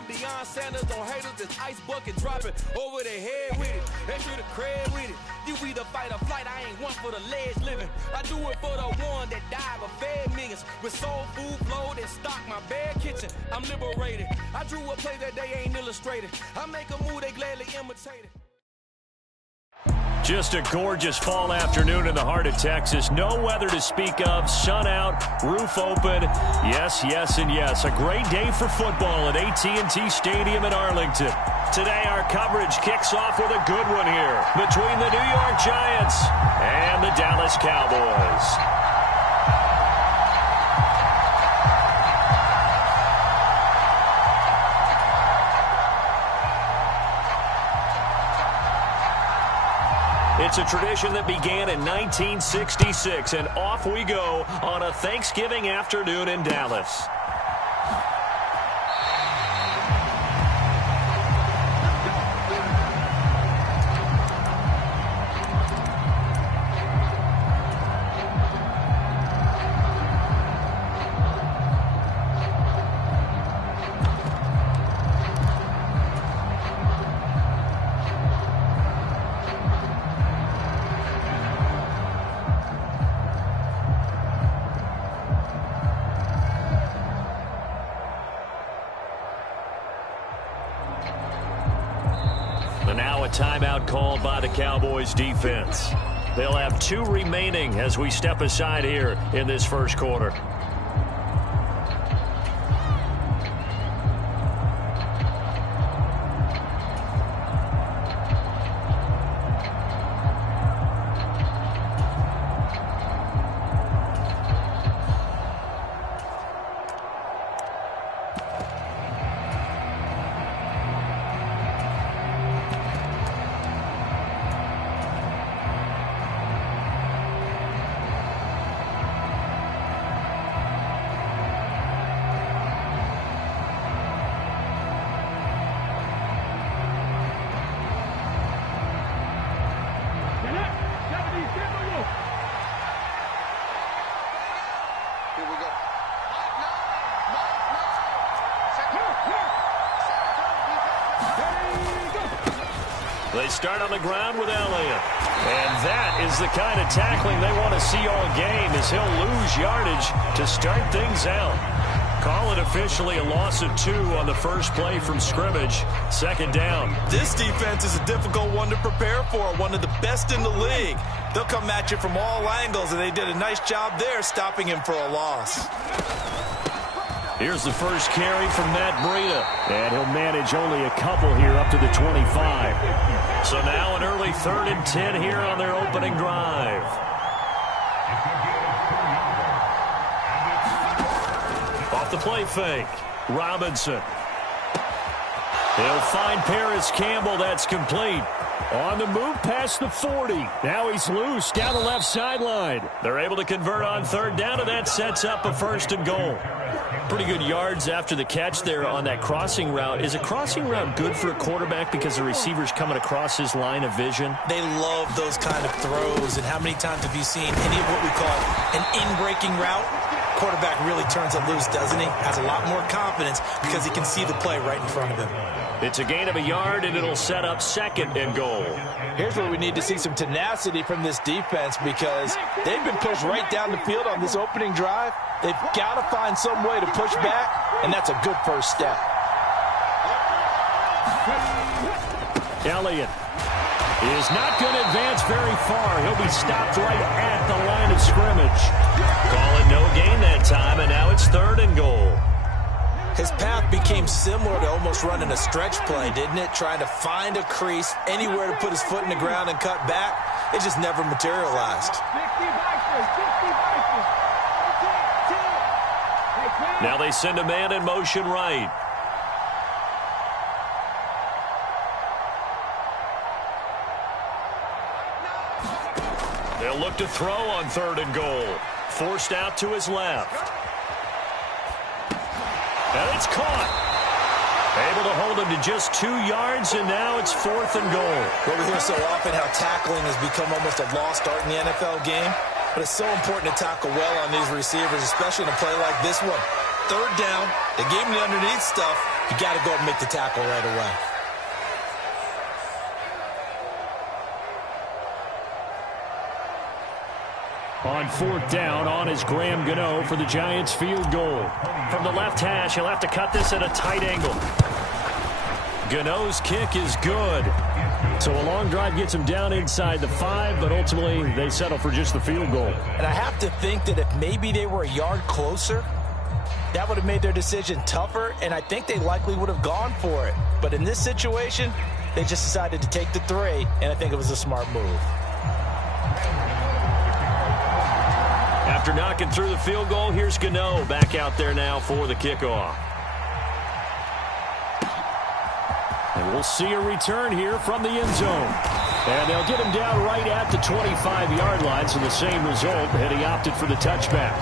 I'm beyond Sanders on haters. This ice bucket dropping over their head with it. Extra the cred with it. You either fight or flight. I ain't one for the ledge living. I do it for the one that died but fed millions. With soul food flowed and stocked my bare kitchen. I'm liberated. I drew a play that they ain't illustrated. I make a move they gladly imitate it. Just a gorgeous fall afternoon in the heart of Texas. No weather to speak of. Sun out, roof open. Yes, yes, and yes. A great day for football at AT&T Stadium in Arlington. Today our coverage kicks off with a good one here between the New York Giants and the Dallas Cowboys. It's a tradition that began in 1966, and off we go on a Thanksgiving afternoon in Dallas. Now a timeout called by the Cowboys defense. They'll have 2 remaining as we step aside here in this first quarter. They start on the ground with Elliott. And that is the kind of tackling they want to see all game, as he'll lose yardage to start things out. Call it officially a loss of 2 on the first play from scrimmage. Second down. This defense is a difficult one to prepare for, one of the best in the league. They'll come at you from all angles, and they did a nice job there stopping him for a loss. Here's the first carry from Matt Breida, and he'll manage only a couple here up to the 25. So now an early 3rd and 10 here on their opening drive. Off the play fake, Robinson. He'll find Paris Campbell. That's complete. On the move past the 40. Now he's loose down the left sideline. They're able to convert on 3rd down, and that sets up a 1st and goal. Pretty good yards after the catch there on that crossing route. Is a crossing route good for a quarterback because the receiver's coming across his line of vision? They love those kind of throws. And how many times have you seen any of what we call an in-breaking route? Quarterback really turns it loose, doesn't he? Has a lot more confidence because he can see the play right in front of him. It's a gain of a yard, and it'll set up 2nd and goal. Here's where we need to see some tenacity from this defense, because they've been pushed right down the field on this opening drive. They've got to find some way to push back, and that's a good first step. Elliott is not going to advance very far. He'll be stopped right at the line of scrimmage. Call it no gain that time, and now it's 3rd and goal. His path became similar to almost running a stretch play, didn't it? Trying to find a crease, anywhere to put his foot in the ground and cut back. It just never materialized. Now they send a man in motion right. They'll look to throw on 3rd and goal. Forced out to his left. And it's caught. Able to hold him to just 2 yards, and now it's 4th and goal. Well, we hear so often how tackling has become almost a lost art in the NFL game, but it's so important to tackle well on these receivers, especially in a play like this one. 3rd down, they gave him the underneath stuff. You got to go and make the tackle right away. On 4th down, on is Graham Gano for the Giants field goal. From the left hash, he'll have to cut this at a tight angle. Gano's kick is good. So a long drive gets him down inside the 5, but ultimately they settle for just the field goal. And I have to think that if maybe they were a yard closer, that would have made their decision tougher, and I think they likely would have gone for it. But in this situation, they just decided to take the 3, and I think it was a smart move. After knocking through the field goal, here's Gano back out there now for the kickoff. And we'll see a return here from the end zone. And they'll get him down right at the 25-yard line, so the same result, and he opted for the touchback.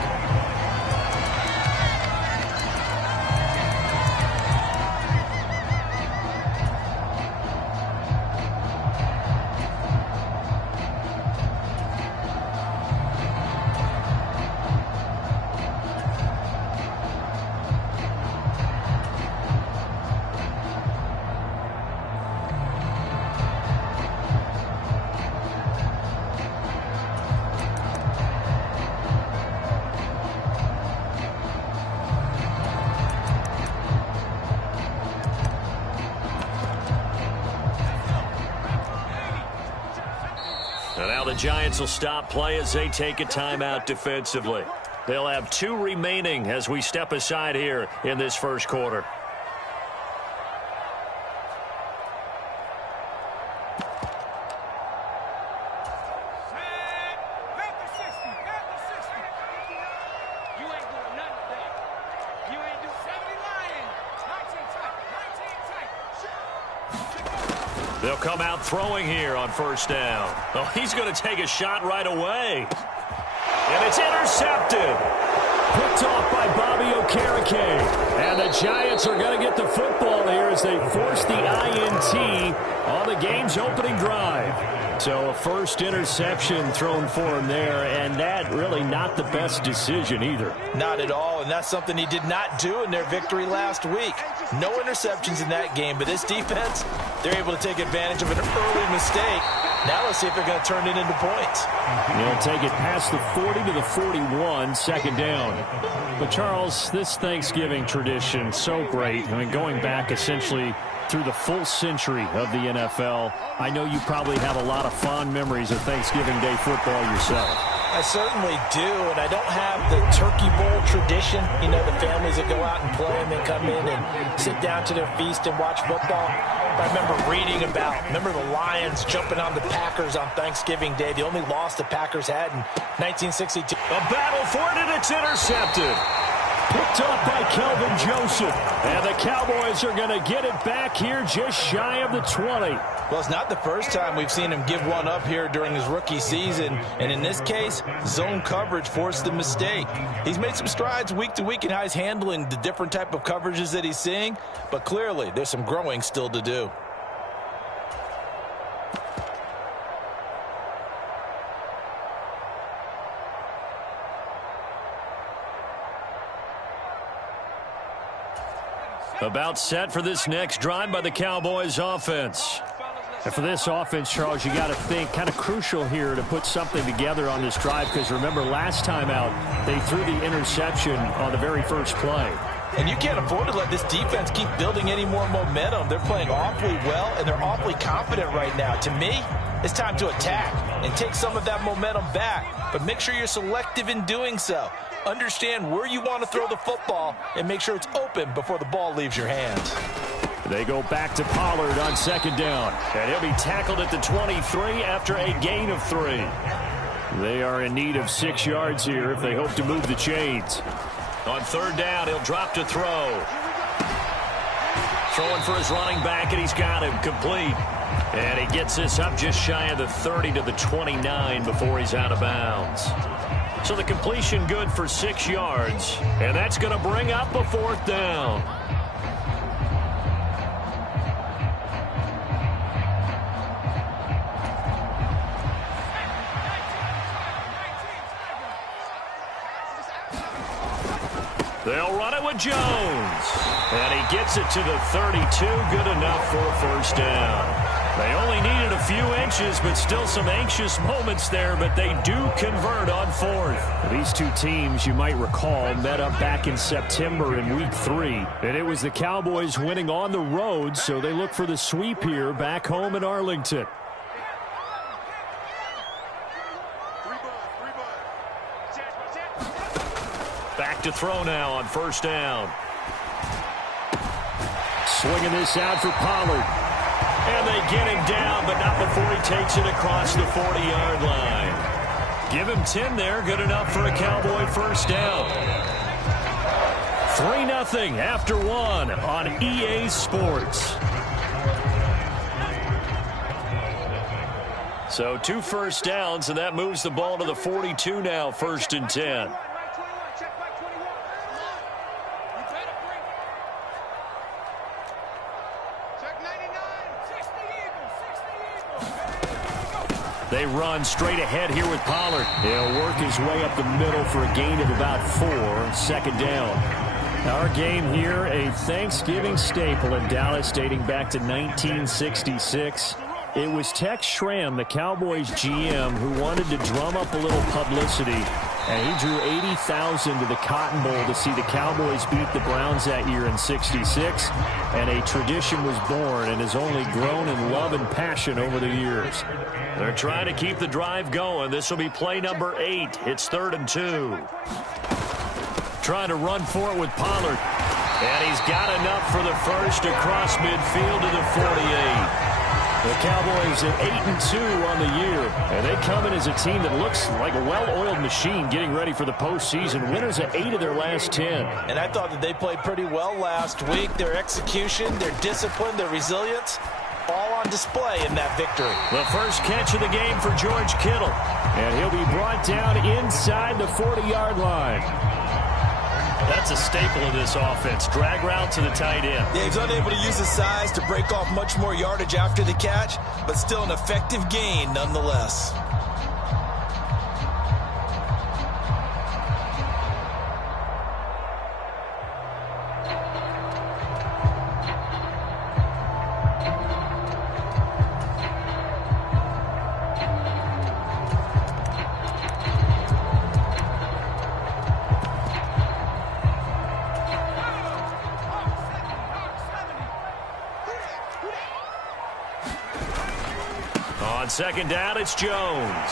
And now the Giants will stop play as they take a timeout defensively. They'll have 2 remaining as we step aside here in this first quarter. They'll come out throwing here on 1st down. Oh, he's going to take a shot right away. And it's intercepted. Picked off by Bobby Okereke. And the Giants are going to get the football here as they force the INT on the game's opening drive. So a first interception thrown for him there, and that really not the best decision either. Not at all, and that's something he did not do in their victory last week. No interceptions in that game, but this defense, they're able to take advantage of an early mistake. Now let's see if they're going to turn it into points. They'll take it past the 40 to the 41, 2nd down. But, Charles, this Thanksgiving tradition, so great. I mean, going back essentially through the full century of the NFL, I know you probably have a lot of fond memories of Thanksgiving Day football yourself. I certainly do, and I don't have the Turkey Bowl tradition. You know, the families that go out and play and then come in and sit down to their feast and watch football. I remember reading remember the Lions jumping on the Packers on Thanksgiving Day. The only loss the Packers had in 1962. A battle for it, and it's intercepted. Picked up by Kelvin Joseph. And the Cowboys are going to get it back here just shy of the 20. Well, it's not the first time we've seen him give one up here during his rookie season. And in this case, zone coverage forced the mistake. He's made some strides week to week in how he's handling the different type of coverages that he's seeing. But clearly, there's some growing still to do. About set for this next drive by the Cowboys offense. And for this offense, Charles, you got to think kind of crucial here to put something together on this drive, because remember last time out they threw the interception on the very first play. And you can't afford to let this defense keep building any more momentum. They're playing awfully well, and they're awfully confident right now. To me, it's time to attack and take some of that momentum back. But make sure you're selective in doing so. Understand where you want to throw the football and make sure it's open before the ball leaves your hands. They go back to Pollard on 2nd down. And he'll be tackled at the 23 after a gain of 3. They are in need of 6 yards here if they hope to move the chains. On 3rd down, he'll drop to throw. Throwing for his running back, and he's got him complete. And he gets this up just shy of the 30 to the 29 before he's out of bounds. So the completion good for 6 yards, and that's going to bring up a 4th down. They'll run it with Jones. And he gets it to the 32. Good enough for a first down. They only needed a few inches, but still some anxious moments there, but they do convert on fourth. These two teams, you might recall, met up back in September in Week 3, and it was the Cowboys winning on the road, so they look for the sweep here back home in Arlington. Back to throw now on first down. Swinging this out for Pollard. And they get him down, but not before he takes it across the 40-yard line. Give him 10 there, good enough for a Cowboy first down. 3-0 after 1 on EA Sports. So 2 first downs, and that moves the ball to the 42 now, 1st and 10. They run straight ahead here with Pollard. He'll work his way up the middle for a gain of about 4, 2nd down. Our game here, a Thanksgiving staple in Dallas dating back to 1966. It was Tex Schramm, the Cowboys GM, who wanted to drum up a little publicity, and he drew 80,000 to the Cotton Bowl to see the Cowboys beat the Browns that year in '66, and a tradition was born and has only grown in love and passion over the years. They're trying to keep the drive going. This will be play number 8. It's 3rd and 2. Trying to run for it with Pollard, and he's got enough for the first across midfield to the 48. The Cowboys at 8-2 on the year, and they come in as a team that looks like a well-oiled machine getting ready for the postseason. Winners at 8 of their last 10. And I thought that they played pretty well last week. Their execution, their discipline, their resilience, all on display in that victory. The first catch of the game for George Kittle, and he'll be brought down inside the 40-yard line. That's a staple of this offense. Drag route to the tight end. Yeah, he's unable to use his size to break off much more yardage after the catch, but still an effective gain nonetheless. Second down, it's Jones.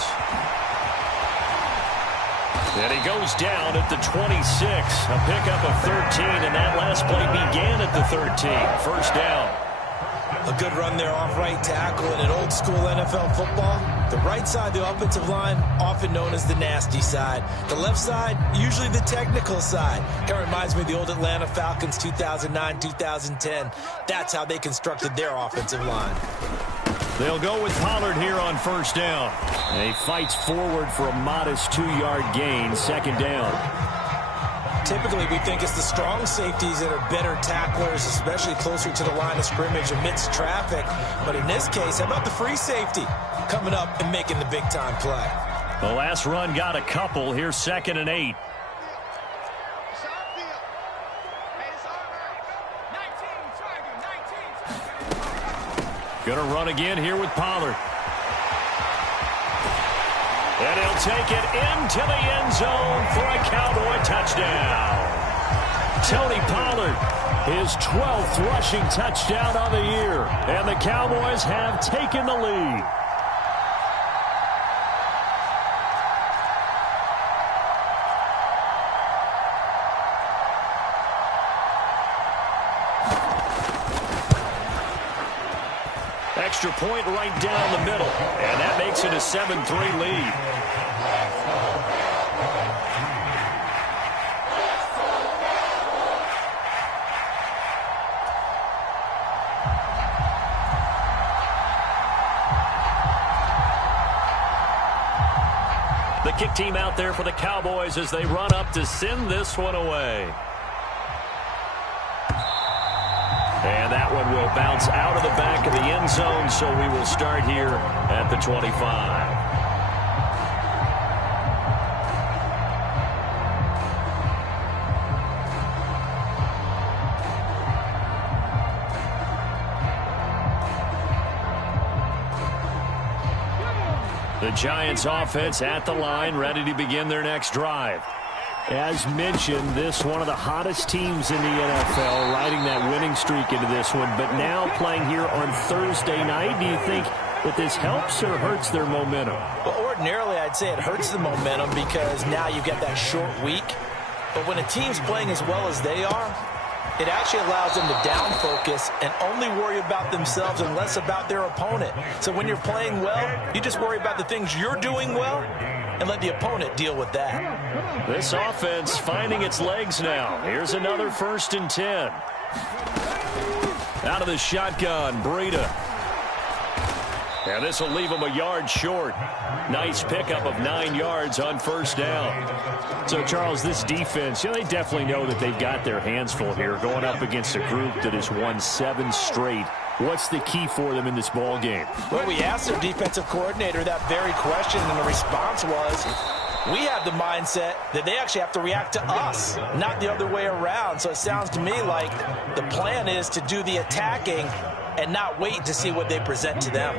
And he goes down at the 26. A pickup of 13, and that last play began at the 13. First down. A good run there off right tackle in an old-school NFL football. The right side, the offensive line, often known as the nasty side. The left side, usually the technical side. Kind of reminds me of the old Atlanta Falcons 2009-2010. That's how they constructed their offensive line. They'll go with Pollard here on first down. And he fights forward for a modest 2-yard gain, second down. Typically, we think it's the strong safeties that are better tacklers, especially closer to the line of scrimmage amidst traffic. But in this case, how about the free safety coming up and making the big-time play? The last run got a couple. Here's 2nd and 8. Going to run again here with Pollard. And he'll take it into the end zone for a Cowboy touchdown. Tony Pollard, his 12th rushing touchdown on the year. And the Cowboys have taken the lead. Extra point right down the middle, and that makes it a 7-3 lead. The kick team out there for the Cowboys as they run up to send this one away. And that one will bounce out of the back of the end zone, so we will start here at the 25. The Giants offense at the line, ready to begin their next drive. As mentioned, this one of the hottest teams in the NFL, riding that winning streak into this one, but now playing here on Thursday night. Do you think that this helps or hurts their momentum? Well, ordinarily, I'd say it hurts the momentum because now you get that short week. But when a team's playing as well as they are, it actually allows them to down focus and only worry about themselves and less about their opponent. So when you're playing well, you just worry about the things you're doing well and let the opponent deal with that. This offense finding its legs now. Here's another 1st and 10. Out of the shotgun, Breida. And this will leave him a yard short. Nice pickup of 9 yards on 1st down. So, Charles, this defense, they definitely know that they've got their hands full here going up against a group that has won 7 straight. What's the key for them in this ball game? Well, we asked their defensive coordinator that very question, and the response was, we have the mindset that they actually have to react to us, not the other way around. So it sounds to me like the plan is to do the attacking and not wait to see what they present to them.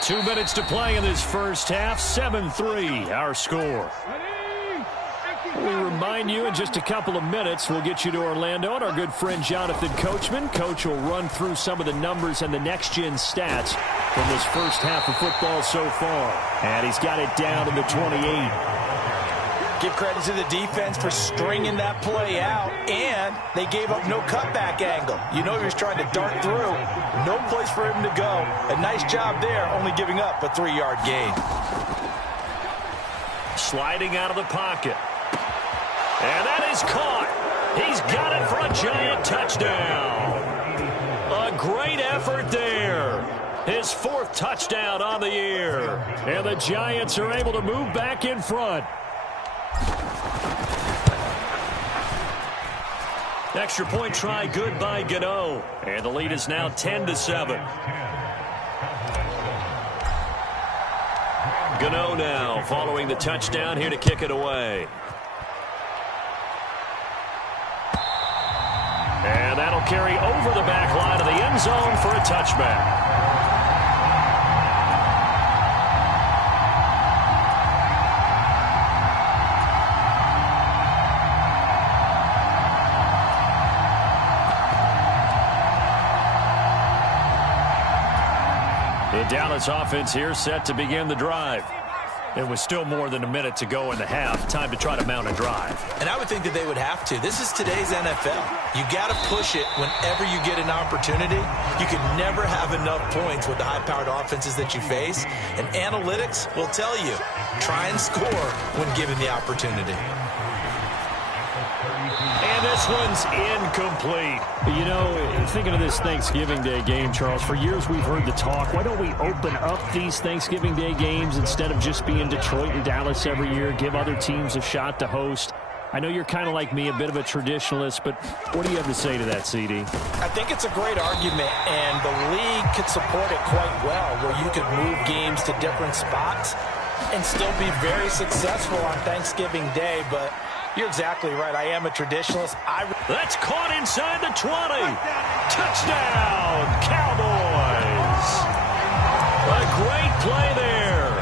2 minutes to play in this first half. 7-3, our score. We remind you in just a couple of minutes, we'll get you to Orlando and our good friend Jonathan Coachman. Coach will run through some of the numbers and the next-gen stats from this first half of football so far. And he's got it down to the 28. Give credit to the defense for stringing that play out, and they gave up no cutback angle. You know he was trying to dart through. No place for him to go. A nice job there, only giving up a 3-yard gain. Sliding out of the pocket. And that is caught. He's got it for a Giant touchdown. A great effort there. His 4th touchdown on the year. And the Giants are able to move back in front. Extra point try good by Gano. And the lead is now 10-7. Gano now following the touchdown here to kick it away. And that'll carry over the back line of the end zone for a touchback. The Dallas offense here set to begin the drive. It was still more than a minute to go in the half. Time to try to mount a drive. And I would think that they would have to. This is today's NFL. You got to push it whenever you get an opportunity. You can never have enough points with the high-powered offenses that you face. And analytics will tell you, try and score when given the opportunity. And this one's incomplete. You know, thinking of this Thanksgiving Day game, Charles, for years we've heard the talk. Why don't we open up these Thanksgiving Day games instead of just being Detroit and Dallas every year, give other teams a shot to host? I know you're kind of like me, a bit of a traditionalist, but what do you have to say to that, CD? I think it's a great argument, and the league could support it quite well, where you could move games to different spots and still be very successful on Thanksgiving Day, but you're exactly right. I am a traditionalist. That's caught inside the 20. Touchdown, Cowboys. A great play there.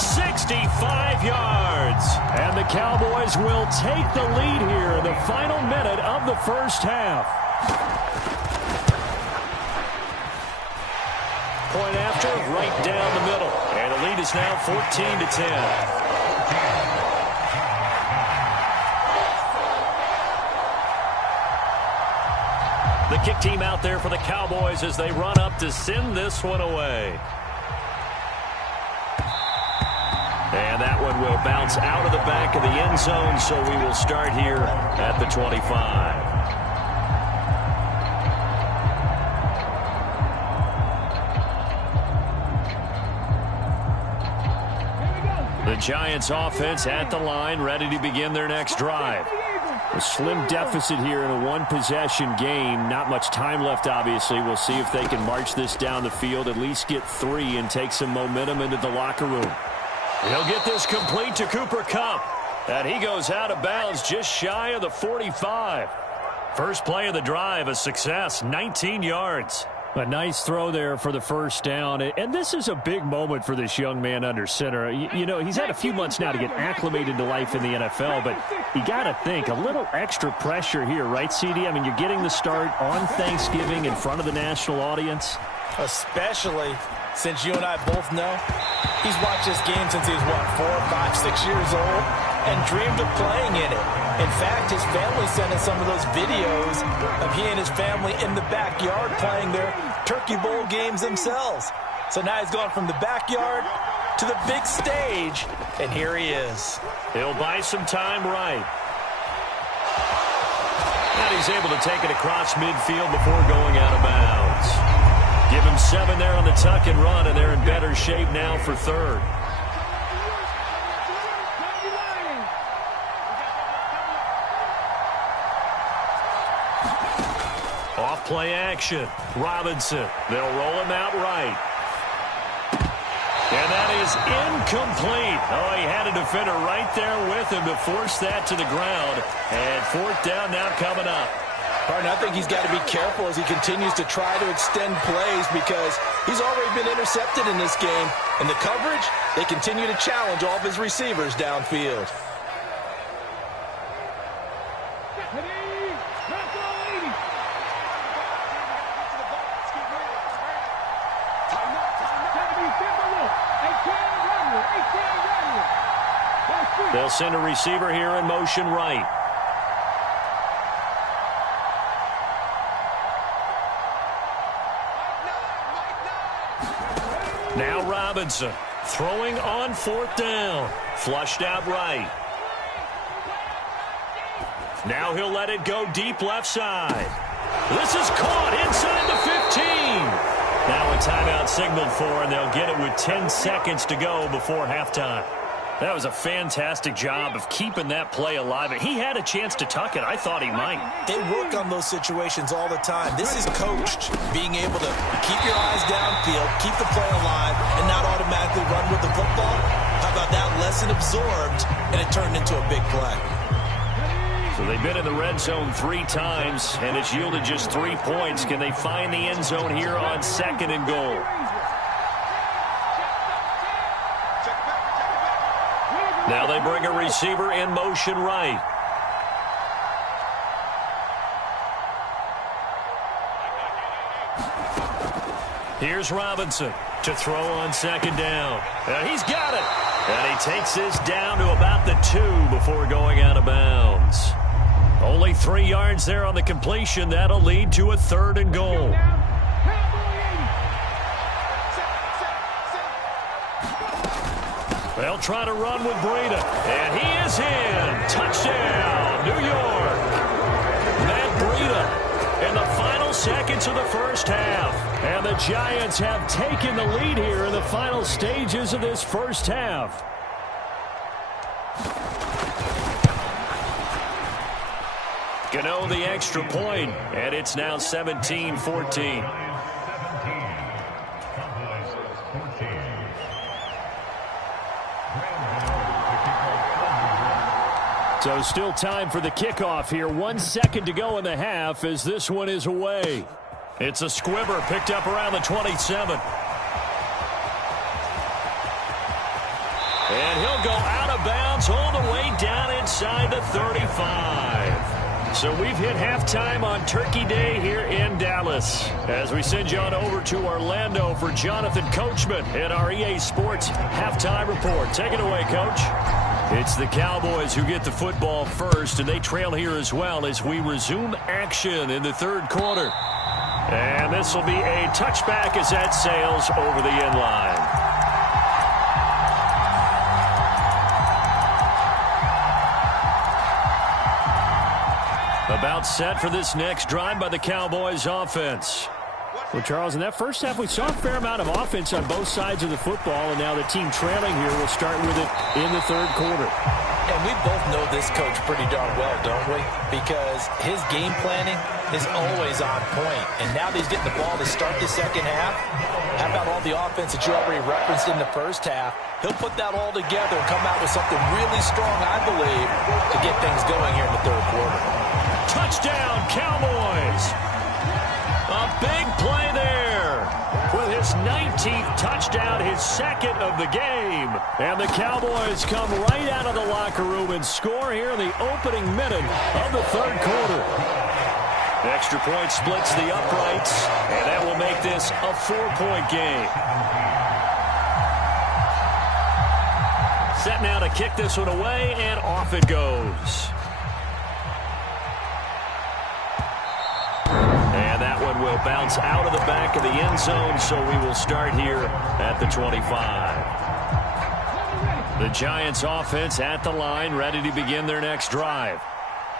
65 yards. And the Cowboys will take the lead here in the final minute of the first half. Point after, right down the middle. And the lead is now 14-10. The kick team out there for the Cowboys as they run up to send this one away. And that one will bounce out of the back of the end zone, so we will start here at the 25. The Giants offense at the line, ready to begin their next drive. A slim deficit here in a one-possession game. Not much time left, obviously. We'll see if they can march this down the field, at least get 3 and take some momentum into the locker room. He'll get this complete to Cooper Kupp. And he goes out of bounds just shy of the 45. First play of the drive, a success, 19 yards. A nice throw there for the first down. And this is a big moment for this young man under center. You know, he's had a few months now to get acclimated to life in the NFL, but you got to think, a little extra pressure here, right, CD? I mean, you're getting the start on Thanksgiving in front of the national audience. Especially since you and I both know he's watched this game since he was, 4, 5, 6 years old and dreamed of playing in it. In fact, his family sent us some of those videos of he and his family in the backyard playing their Turkey Bowl games themselves. So now he's gone from the backyard to the big stage, and here he is. He'll buy some time right. And he's able to take it across midfield before going out of bounds. Give him 7 there on the tuck and run, and they're in better shape now for third. Off play action. Robinson. They'll roll him out right. And that is incomplete. Oh, he had a defender right there with him to force that to the ground. And fourth down now coming up. Pardon, I think he's got to be careful as he continues to try to extend plays because he's already been intercepted in this game. And the coverage, they continue to challenge all of his receivers downfield. They'll send a receiver here in motion right. Now Robinson throwing on fourth down. Flushed out right. Now he'll let it go deep left side. This is caught inside the 15. Now a timeout signaled for, and they'll get it with 10 seconds to go before halftime. That was a fantastic job of keeping that play alive. He had a chance to tuck it. I thought he might. They work on those situations all the time. This is coached, being able to keep your eyes downfield, keep the play alive, and not automatically run with the football. How about that lesson absorbed, and it turned into a big play. So they've been in the red zone 3 times, and it's yielded just 3 points. Can they find the end zone here on 2nd and goal? Now they bring a receiver in motion right. Here's Robinson to throw on 2nd down. And he's got it. And he takes this down to about the 2 before going out of bounds. Only 3 yards there on the completion. That'll lead to a 3rd and goal. They'll try to run with Breida. And he is in. Touchdown, New York. Matt Breida in the final seconds of the first half. And the Giants have taken the lead here in the final stages of this first half. Gano the extra point, and it's now 17-14. So still time for the kickoff here. 1 second to go in the half as this one is away. It's a squibber picked up around the 27. And he'll go out of bounds all the way down inside the 35. So we've hit halftime on Turkey Day here in Dallas. As we send you on over to Orlando for Jonathan Coachman in our EA Sports Halftime Report. Take it away, Coach. It's the Cowboys who get the football first, and they trail here as well as we resume action in the 3rd quarter. And this will be a touchback as that sails over the end line. About set for this next drive by the Cowboys offense. Well, Charles, in that first half, we saw a fair amount of offense on both sides of the football, and now the team trailing here will start with it in the 3rd quarter. And we both know this coach pretty darn well, don't we? Because his game planning is always on point. And now that he's getting the ball to start the second half, how about all the offense that you already referenced in the first half? He'll put that all together and come out with something really strong, I believe, to get things going here in the 3rd quarter. Touchdown, Cowboys! A big play there. 19th touchdown, his second of the game. And the Cowboys come right out of the locker room and score here in the opening minute of the third quarter. Extra point splits the uprights, and that will make this a 4-point game. Set now to kick this one away, and off it goes. And that one will bounce out of the back of the end zone, so we will start here at the 25. The Giants offense at the line, ready to begin their next drive.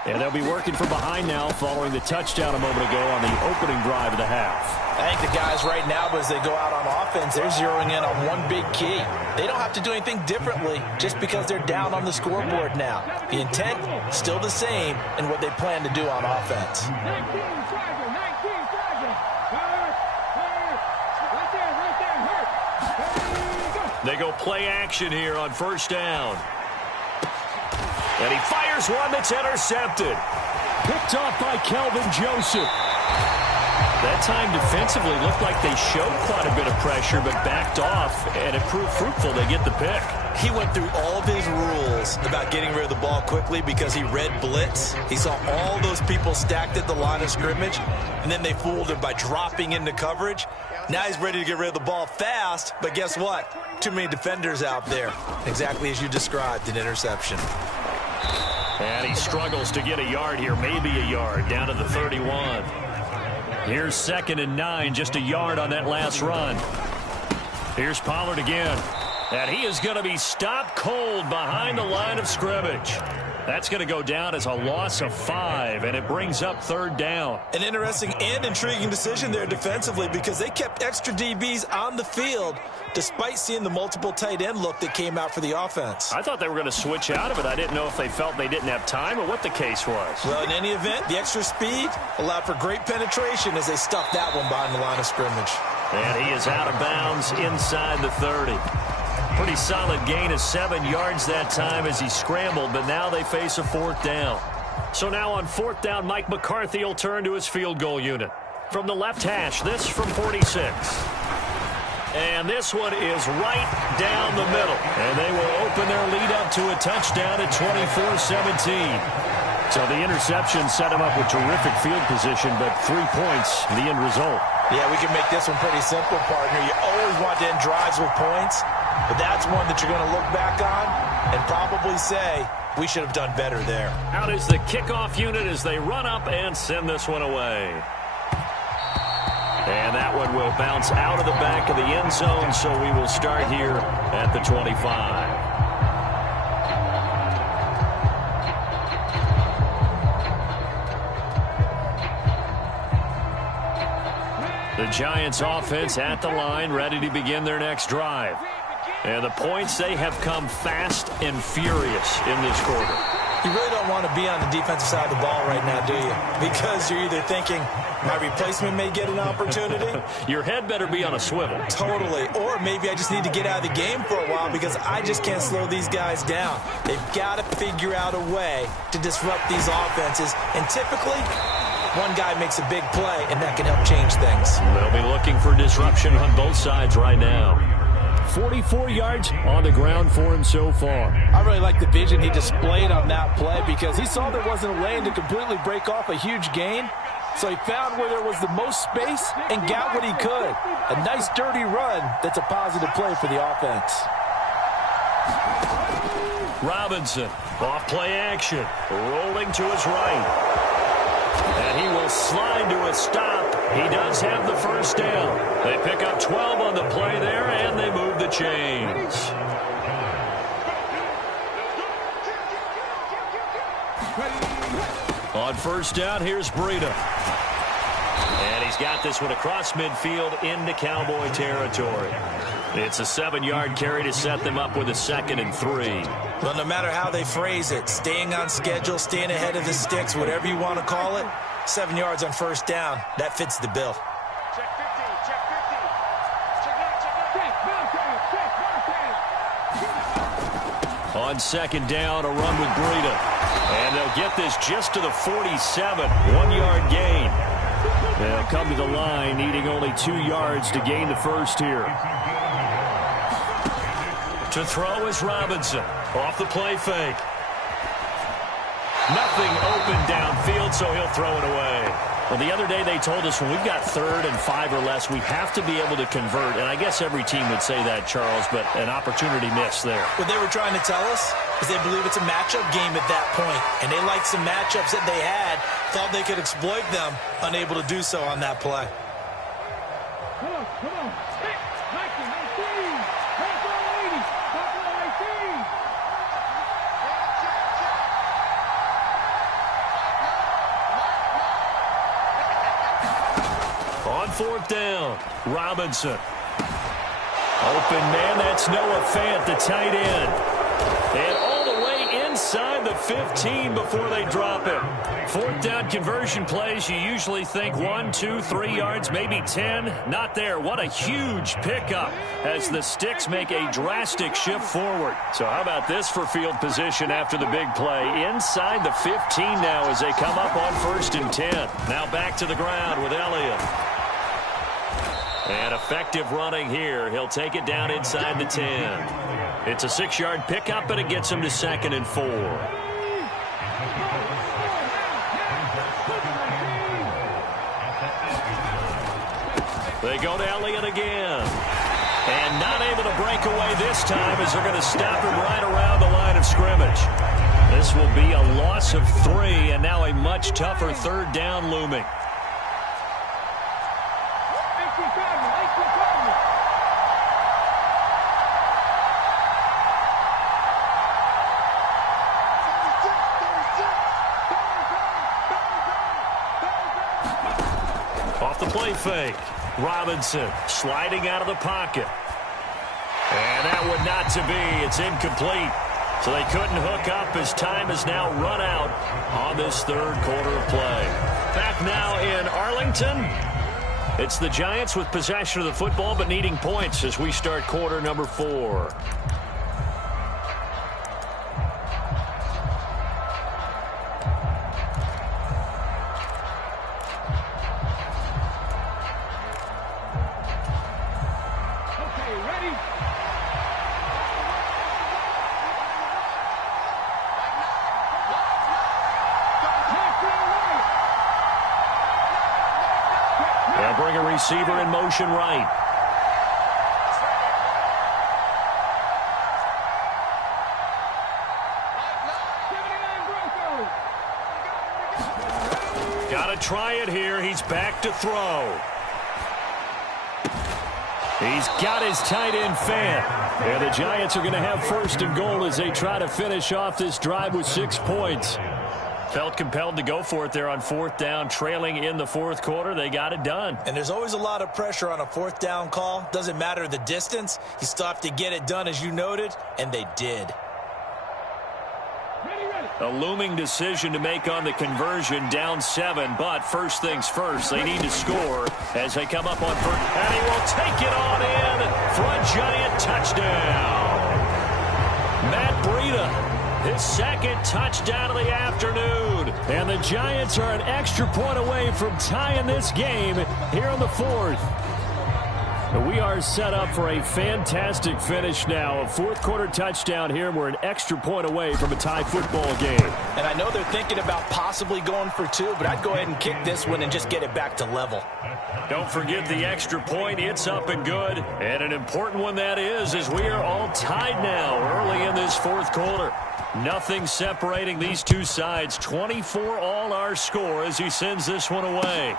And they'll be working from behind now following the touchdown a moment ago on the opening drive of the half. I think the guys right now, as they go out on offense, they're zeroing in on one big key. They don't have to do anything differently just because they're down on the scoreboard now. The intent, still the same in what they plan to do on offense. They go play action here on first down. And he fires one that's intercepted. Picked off by Kelvin Joseph. That time defensively looked like they showed quite a bit of pressure but backed off, and it proved fruitful. They get the pick. He went through all of his rules about getting rid of the ball quickly because he read blitz. He saw all those people stacked at the line of scrimmage, and then they fooled him by dropping into coverage. Now he's ready to get rid of the ball fast, but guess what? Too many defenders out there. Exactly as you described, an interception. And he struggles to get a yard here, maybe a yard, down to the 31. Here's 2nd and 9, just a yard on that last run. Here's Pollard again. And he is going to be stopped cold behind the line of scrimmage. That's going to go down as a loss of 5, and it brings up 3rd down. An interesting and intriguing decision there defensively because they kept extra DBs on the field despite seeing the multiple tight end look that came out for the offense. I thought they were going to switch out of it. I didn't know if they felt they didn't have time or what the case was. Well, in any event, the extra speed allowed for great penetration as they stuffed that one behind the line of scrimmage. And he is out of bounds inside the 30. Pretty solid gain of 7 yards that time as he scrambled, but now they face a 4th down. So now on 4th down, Mike McCarthy will turn to his field goal unit. From the left hash, this from 46. And this one is right down the middle. And they will open their lead up to a touchdown at 24-17. So the interception set him up with terrific field position, but 3 points, the end result. Yeah, we can make this one pretty simple, partner. You always want to end drives with points, but that's one that you're going to look back on and probably say, we should have done better there. Out is the kickoff unit as they run up and send this one away. And that one will bounce out of the back of the end zone, so we will start here at the 25. The Giants offense at the line, ready to begin their next drive. And the points, they have come fast and furious in this quarter. You really don't want to be on the defensive side of the ball right now, do you? Because you're either thinking, my replacement may get an opportunity. Your head better be on a swivel. Totally. Or maybe I just need to get out of the game for a while because I just can't slow these guys down. They've got to figure out a way to disrupt these offenses. And typically, one guy makes a big play, and that can help change things. They'll be looking for disruption on both sides right now. 44 yards on the ground for him so far. I really like the vision he displayed on that play because he saw there wasn't a lane to completely break off a huge gain. So he found where there was the most space and got what he could. A nice dirty run that's a positive play for the offense. Robinson, off play action, rolling to his right. And he will slide to a stop. He does have the first down. They pick up 12 on the play there, and they move the chains. On first down, here's Breida. And he's got this one across midfield into Cowboy territory. It's a 7-yard carry to set them up with a 2nd and 3. Well, no matter how they phrase it, staying on schedule, staying ahead of the sticks, whatever you want to call it, 7 yards on first down, that fits the bill. On 2nd down, a run with Breida. And they'll get this just to the 47, 1-yard gain. They'll come to the line, needing only 2 yards to gain the first here. To throw is Robinson. Off the play fake. Nothing open downfield, so he'll throw it away. Well, the other day they told us when we've got 3rd and 5 or less, we have to be able to convert. And I guess every team would say that, Charles, but an opportunity missed there. What they were trying to tell us is they believe it's a matchup game at that point. And they liked some matchups that they had, thought they could exploit them, unable to do so on that play. Come on. On 4th down, Robinson. Open man, that's Noah Fant, the tight end. And all the way inside the 15 before they drop it. 4th down conversion plays, you usually think 1, 2, 3 yards, maybe 10. Not there. What a huge pickup as the Sticks make a drastic shift forward. So how about this for field position after the big play? Inside the 15 now as they come up on 1st and 10. Now back to the ground with Elliott. And effective running here. He'll take it down inside the 10. It's a 6-yard pickup, but it gets him to 2nd and 4. They go to Elliott again. And not able to break away this time as they're going to stop him right around the line of scrimmage. This will be a loss of 3, and now a much tougher 3rd down looming. Off the play fake. Robinson sliding out of the pocket. And that would not to be. It's incomplete. So they couldn't hook up as time has now run out on this 3rd quarter of play. Back now in Arlington. It's the Giants with possession of the football but needing points as we start quarter number 4. They'll bring a receiver in motion right. Got to try it here. He's back to throw. He's got his tight end Fant. And the Giants are going to have 1st and goal as they try to finish off this drive with 6 points. Felt compelled to go for it there on 4th down, trailing in the 4th quarter. They got it done. And there's always a lot of pressure on a 4th down call. Doesn't matter the distance. You still have to get it done, as you noted, and they did. A looming decision to make on the conversion, down 7. But first things first, they need to score as they come up on 1st. And he will take it on in for a Giant touchdown. Matt Breida. His 2nd touchdown of the afternoon. And the Giants are an extra point away from tying this game here in the 4th. We are set up for a fantastic finish now. A 4th quarter touchdown here. We're an extra point away from a tie football game. And I know they're thinking about possibly going for 2, but I'd go ahead and kick this one and just get it back to level. Don't forget the extra point. It's up and good. And an important one that is, as we are all tied now early in this 4th quarter. Nothing separating these two sides. 24 all our score as he sends this one away.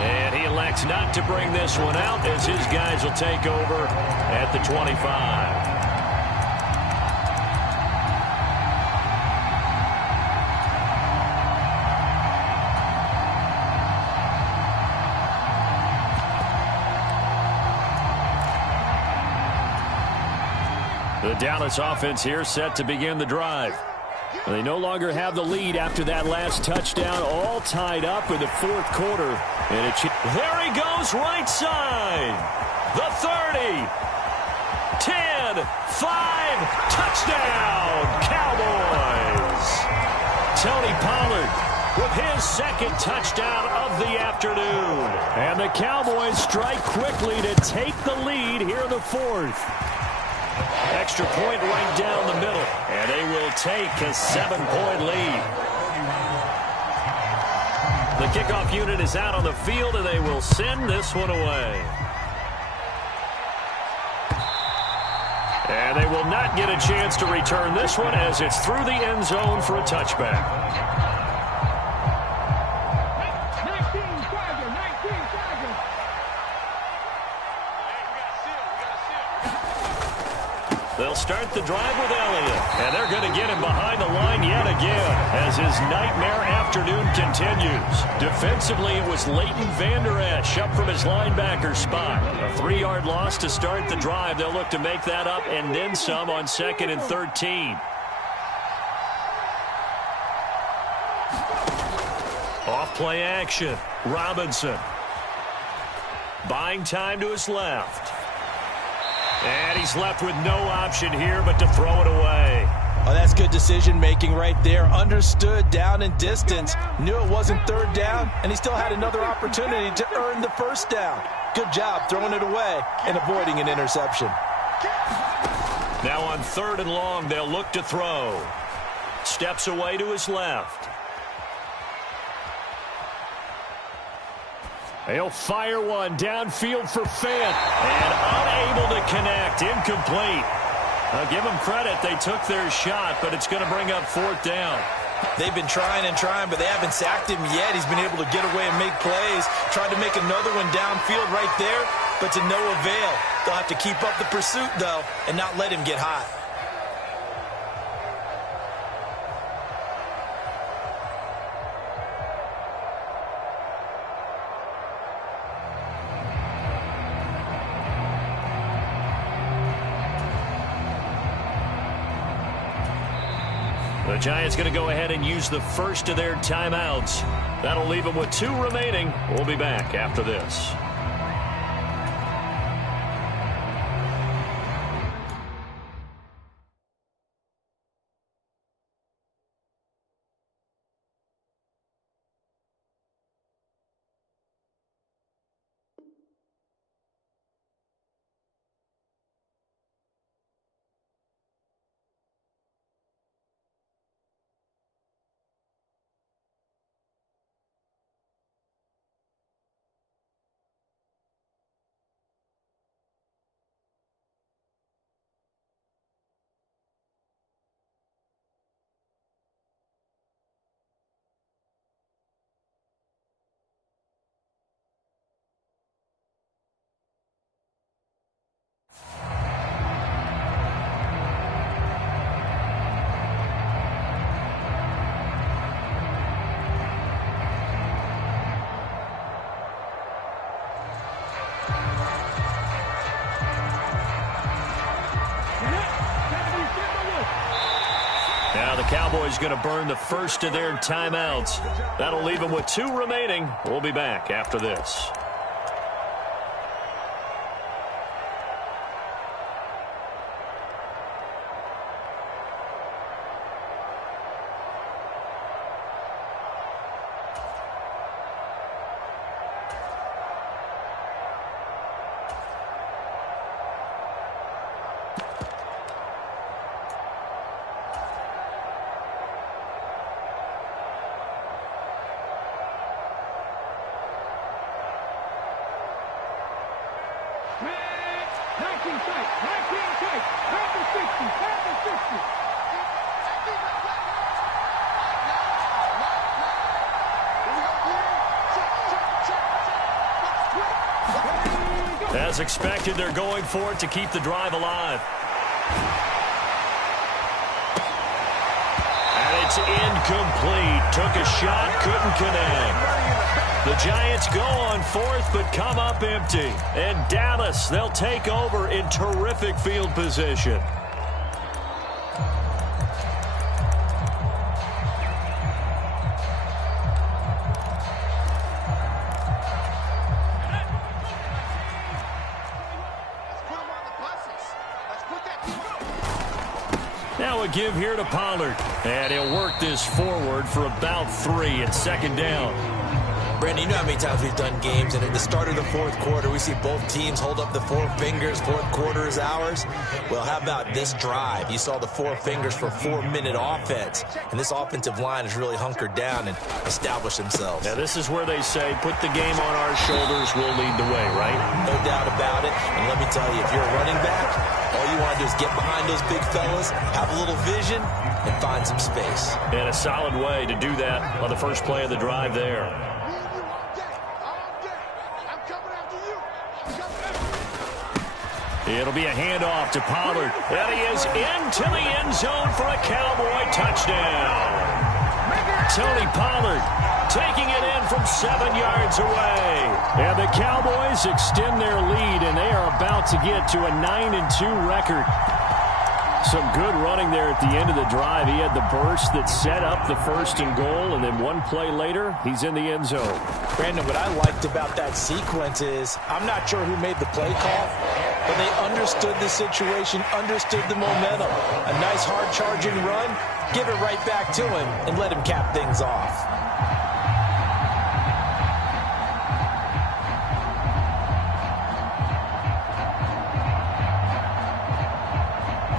And he elects not to bring this one out as his guys will take over at the 25. The Dallas offense here set to begin the drive. They no longer have the lead after that last touchdown, all tied up in the 4th quarter. And there he goes, right side. The 30, 10, 5, touchdown, Cowboys. Tony Pollard with his second touchdown of the afternoon. And the Cowboys strike quickly to take the lead here in the fourth. Extra point right down the middle, and they will take a 7-point lead. The kickoff unit is out on the field, and they will send this one away. And they will not get a chance to return this one as it's through the end zone for a touchback. They'll start the drive with Elliott, and they're going to get him behind the line yet again as his nightmare afternoon continues. Defensively, it was Leighton Vander Esch up from his linebacker spot. A 3-yard loss to start the drive. They'll look to make that up and then some on 2nd and 13. Off-play action. Robinson. Buying time to his left. And he's left with no option here but to throw it away. Oh, that's good decision-making right there. Understood down and distance. Knew it wasn't third down, and he still had another opportunity to earn the first down. Good job throwing it away and avoiding an interception. Now on 3rd and long, they'll look to throw. Steps away to his left. He'll fire one downfield for Fant. And unable to connect. Incomplete. Give them credit. They took their shot, but it's going to bring up 4th down. They've been trying and trying, but they haven't sacked him yet. He's been able to get away and make plays. Tried to make another one downfield right there, but to no avail. They'll have to keep up the pursuit, though, and not let him get hot. The Giants going to go ahead and use the first of their timeouts. That'll leave them with 2 remaining. We'll be back after this. Now the Cowboys going to burn the first of their timeouts. That'll leave them with 2 remaining. We'll be back after this. As expected, they're going for it to keep the drive alive. And it's incomplete. Took a shot, couldn't connect. The Giants go on 4th, but come up empty. And Dallas, they'll take over in terrific field position. Now Now a give here to Pollard. And he'll work this forward for about 3 at second down. Brandon, you know how many times we've done games, and at the start of the fourth quarter, we see both teams hold up the 4 fingers, fourth quarter is ours. Well, how about this drive? You saw the 4 fingers for 4-minute offense, and this offensive line has really hunkered down and established themselves. Now, this is where they say, put the game on our shoulders, we'll lead the way, right? No doubt about it, and let me tell you, if you're a running back, all you want to do is get behind those big fellas, have a little vision, and find some space. And a solid way to do that on the first play of the drive there. It'll be a handoff to Pollard. And he is into the end zone for a Cowboy touchdown. Tony Pollard taking it in from 7 yards away. And the Cowboys extend their lead, and they are about to get to a 9-2 record. Some good running there at the end of the drive. He had the burst that set up the 1st and goal, and then one play later, he's in the end zone. Brandon, what I liked about that sequence is I'm not sure who made the play call, but they understood the situation, understood the momentum. A nice hard-charging run, give it right back to him, and let him cap things off.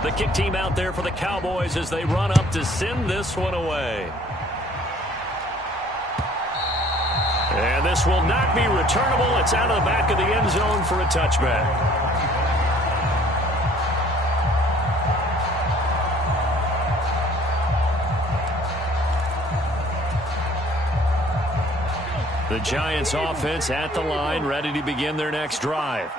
The kick team out there for the Cowboys as they run up to send this one away. And this will not be returnable. It's out of the back of the end zone for a touchback. The Giants offense at the line, ready to begin their next drive.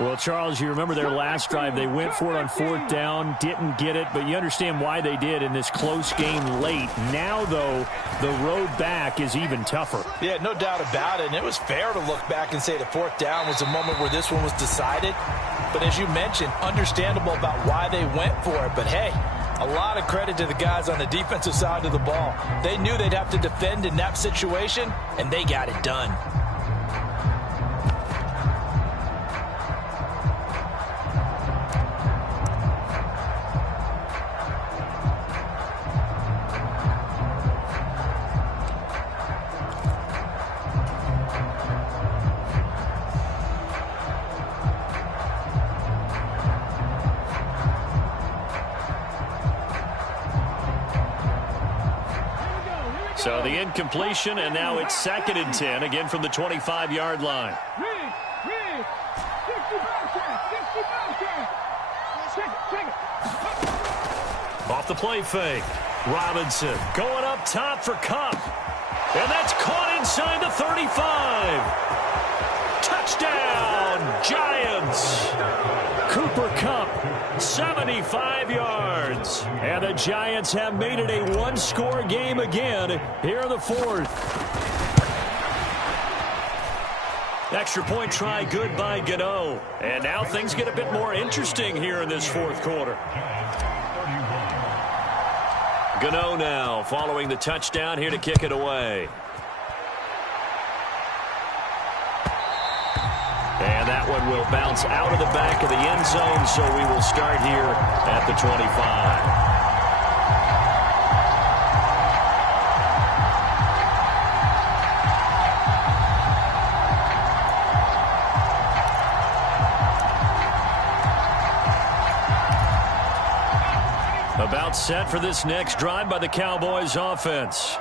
Well, Charles, you remember their last drive. They went for it on 4th down, didn't get it, but you understand why they did in this close game late. Now, though, the road back is even tougher. Yeah, no doubt about it. And it was fair to look back and say the 4th down was a moment where this one was decided. But as you mentioned, understandable about why they went for it. But, hey, a lot of credit to the guys on the defensive side of the ball. They knew they'd have to defend in that situation, and they got it done. So the incompletion, and now it's 2nd and 10, again from the 25-yard line. Off the play fake. Robinson going up top for Kupp. And that's caught inside the 35. Touchdown, Giants. Cooper Kupp, 75 yards. And the Giants have made it a one-score game again here in the 4th. Extra point try good by Gano. And now things get a bit more interesting here in this 4th quarter. Gano now following the touchdown here to kick it away. And that one will bounce out of the back of the end zone, so we will start here at the 25. About set for this next drive by the Cowboys offense.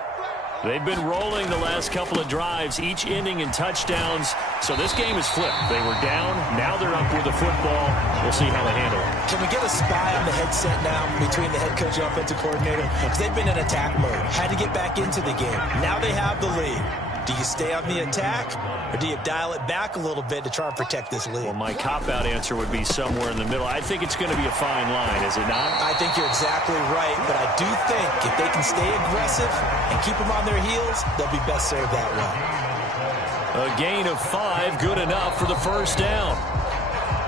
They've been rolling the last couple of drives, each ending in touchdowns. So this game is flipped. They were down. Now they're up with the football. We'll see how they handle it. Can we get a spy on the headset now between the head coach and offensive coordinator? Because they've been in attack mode. Had to get back into the game. Now they have the lead. Do you stay on the attack, or do you dial it back a little bit to try and protect this lead? Well, my cop-out answer would be somewhere in the middle. I think it's going to be a fine line, is it not? I think you're exactly right, but I do think if they can stay aggressive and keep them on their heels, they'll be best served that way. A gain of 5, good enough for the first down.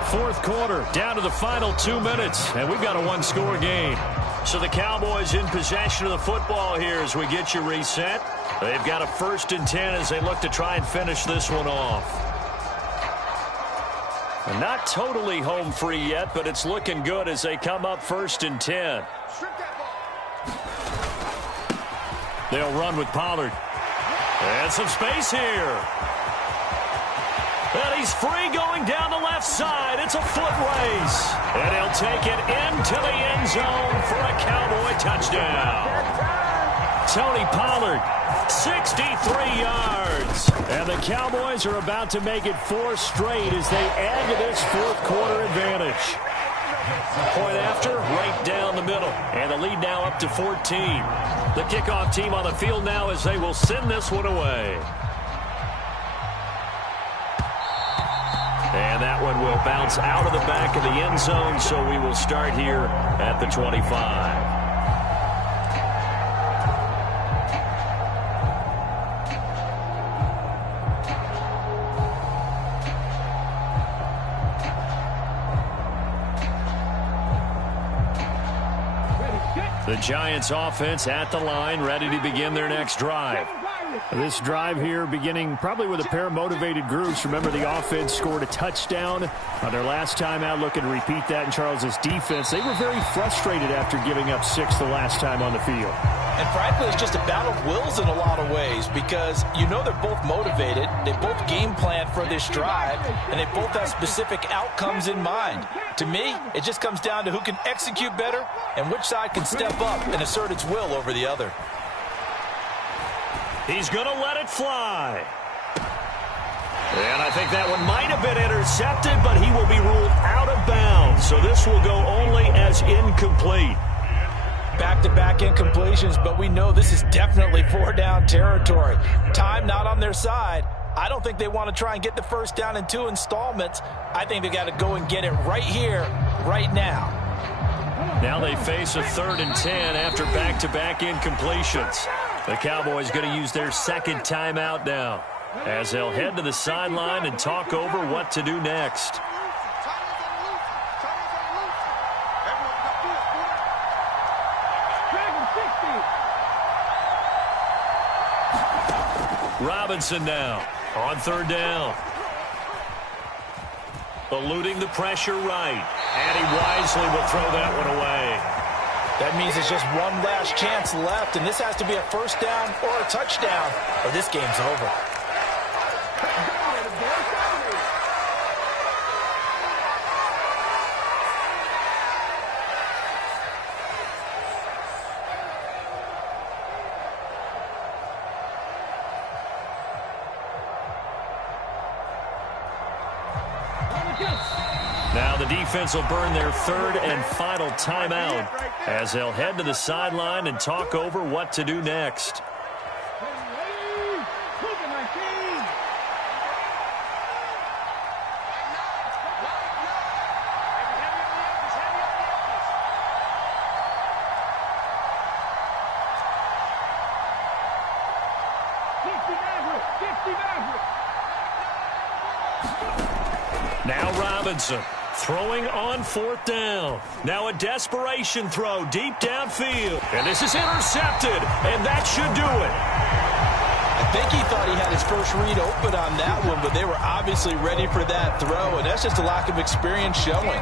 4th quarter, down to the final 2 minutes, and we've got a one-score game. So the Cowboys in possession of the football here as we get you reset. They've got a 1st and 10 as they look to try and finish this one off. Not totally home free yet, but it's looking good as they come up 1st and 10. They'll run with Pollard. And some space here. And he's free going down the left side. It's a foot race. And he'll take it into the end zone for a Cowboy touchdown. Tony Pollard, 63 yards. And the Cowboys are about to make it 4 straight as they add to this fourth-quarter advantage. Point after, right down the middle. And the lead now up to 14. The kickoff team on the field now as they will send this one away. And that one will bounce out of the back of the end zone, so we will start here at the 25. The Giants offense at the line, ready to begin their next drive. This drive here beginning probably with a pair of motivated groups. Remember, the offense scored a touchdown on their last time out. Looking to repeat that in Charles's defense. They were very frustrated after giving up 6 the last time on the field. And frankly, it's just a battle of wills in a lot of ways because you know they're both motivated. They both game plan for this drive, and they both have specific outcomes in mind. To me, it just comes down to who can execute better and which side can step up and assert its will over the other. He's going to let it fly. And I think that one might have been intercepted, but he will be ruled out of bounds. So this will go only as incomplete. Back-to-back incompletions, but we know this is definitely 4-down territory. Time not on their side. I don't think they want to try and get the first down in 2 installments. I think they got to go and get it right here, right now. Now they face a 3rd and 10 after back-to-back incompletions. The Cowboys going to use their second timeout now as they'll head to the sideline and talk over what to do next. Robinson now on 3rd down. Eluding the pressure right. And he wisely will throw that one away. That means it's just one last chance left, and this has to be a first down or a touchdown, or this game's over. Now the defense will burn their 3rd and final timeout as they'll head to the sideline and talk over what to do next. Now Robinson throwing on 4th down. Now a desperation throw deep downfield. And this is intercepted, and that should do it. I think he thought he had his first read open on that one, but they were obviously ready for that throw, and that's just a lack of experience showing.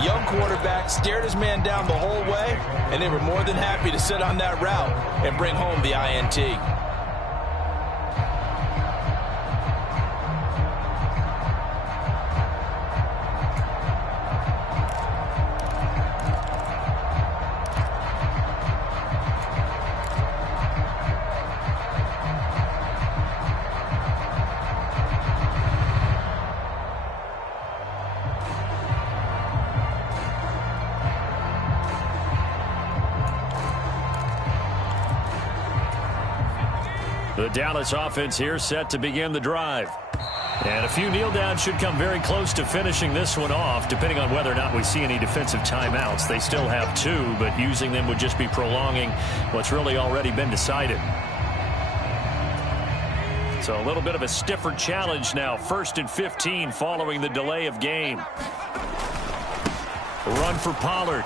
Young quarterback stared his man down the whole way, and they were more than happy to sit on that route and bring home the INT. The Dallas offense here set to begin the drive. And a few kneel downs should come very close to finishing this one off, depending on whether or not we see any defensive timeouts. They still have 2, but using them would just be prolonging what's really already been decided. So a little bit of a stiffer challenge now. 1st and 15 following the delay of game. Run for Pollard.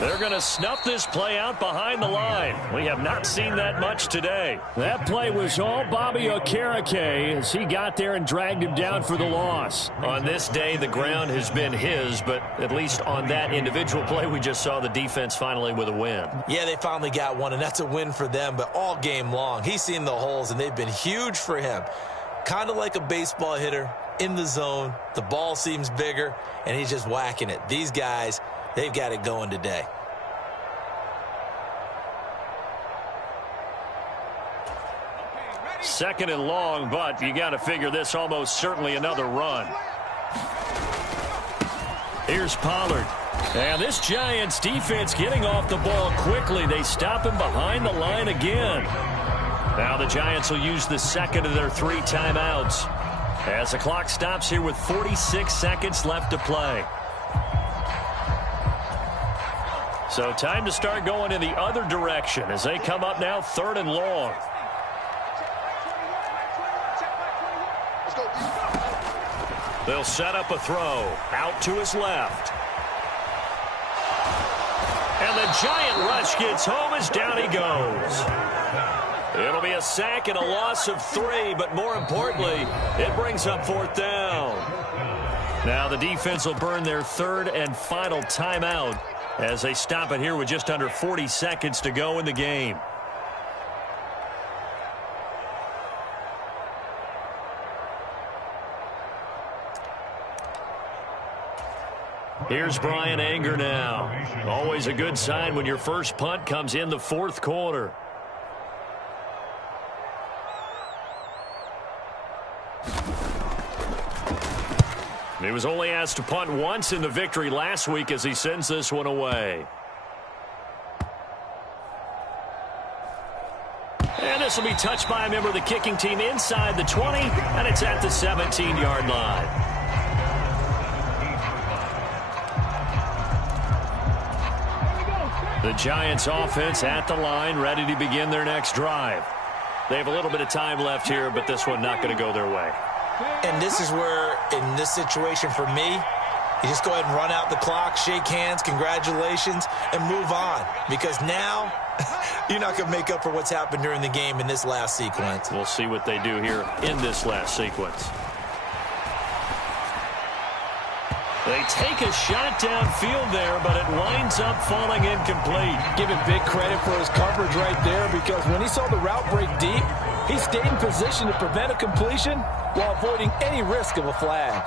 They're going to snuff this play out behind the line. We have not seen that much today. That play was all Bobby Okereke as he got there and dragged him down for the loss. On this day, the ground has been his, but at least on that individual play, we just saw the defense finally with a win. Yeah, they finally got one, and that's a win for them, but all game long, he's seen the holes, and they've been huge for him. Kind of like a baseball hitter in the zone. The ball seems bigger, and he's just whacking it. These guys, they've got it going today. Second and long, but you got to figure this almost certainly another run. Here's Pollard. And this Giants defense getting off the ball quickly. They stop him behind the line again. Now the Giants will use the second of their 3 timeouts as the clock stops here with 46 seconds left to play. So time to start going in the other direction as they come up now 3rd and long. They'll set up a throw out to his left. And the Giant rush gets home as down he goes. It'll be a sack and a loss of 3, but more importantly, it brings up 4th down. Now the defense will burn their 3rd and final timeout as they stop it here with just under 40 seconds to go in the game. Here's Brian Anger now. Always a good sign when your first punt comes in the 4th quarter. He was only asked to punt once in the victory last week as he sends this one away. And this will be touched by a member of the kicking team inside the 20, and it's at the 17-yard line. The Giants offense at the line, ready to begin their next drive. They have a little bit of time left here, but this one not going to go their way. And this is where, in this situation for me, you just go ahead and run out the clock, shake hands, congratulations, and move on. Because now, you're not going to make up for what's happened during the game in this last sequence. We'll see what they do here in this last sequence. They take a shot downfield there, but it winds up falling incomplete. Give him big credit for his coverage right there, because when he saw the route break deep, he stayed in position to prevent a completion while avoiding any risk of a flag.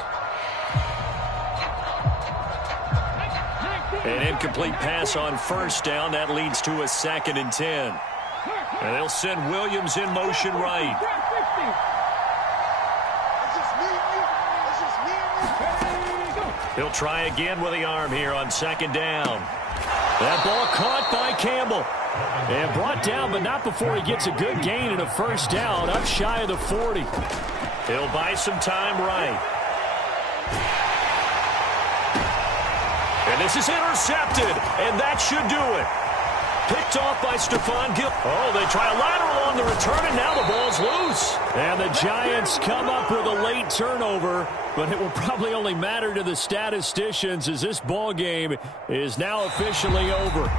An incomplete pass on 1st down. That leads to a 2nd and 10. And they'll send Williams in motion right. He'll try again with the arm here on 2nd down. That ball caught by Campbell. And brought down, but not before he gets a good gain and a 1st down up shy of the 40. He'll buy some time right. And this is intercepted, and that should do it. Picked off by Stephon Gill. Oh, they try a lateral on the return, and now the ball's loose. And the Giants come up with a late turnover, but it will probably only matter to the statisticians as this ball game is now officially over.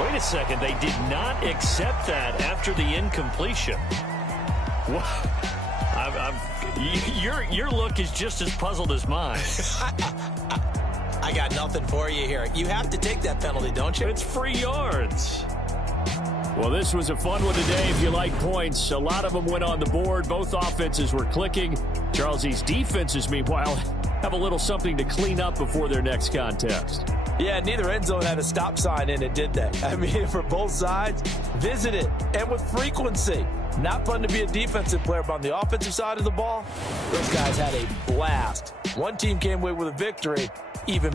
Wait a second, they did not accept that after the incompletion. Your look is just as puzzled as mine. I got nothing for you here. You have to take that penalty, don't you? It's free yards. Well, this was a fun one today if you like points. A lot of them went on the board. Both offenses were clicking. Charles, these defenses, meanwhile, have a little something to clean up before their next contest. Yeah, neither end zone had a stop sign in it, did they? I mean, for both sides, visit it, and with frequency. Not fun to be a defensive player, but on the offensive side of the ball, those guys had a blast. One team came away with a victory, even.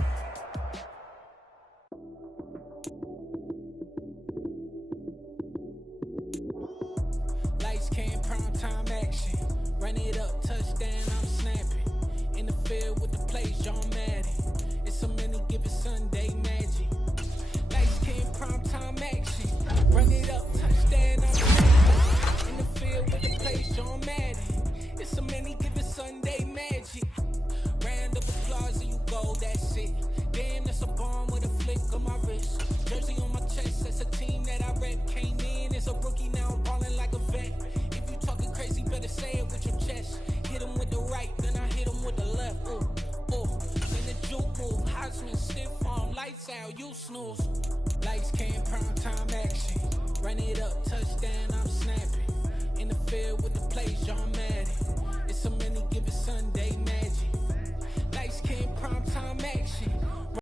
Lights came, prime time action. Run it up, touchdown, I'm snapping. In the field with the plays, John Madden. It's so many given Sunday magic. Lights came, prime time action. Run it up, touchdown, I'm snapping. In the field with the plays, John Madden. It's so many given Sunday magic. Round of applause and you go, that's it. Damn, that's a bomb with a flick of my wrist. lights out, you snooze. Lights came, prime time action. Run it up, touchdown, I'm snapping. In the field with the plays, John Madden. It's so many given Sundays.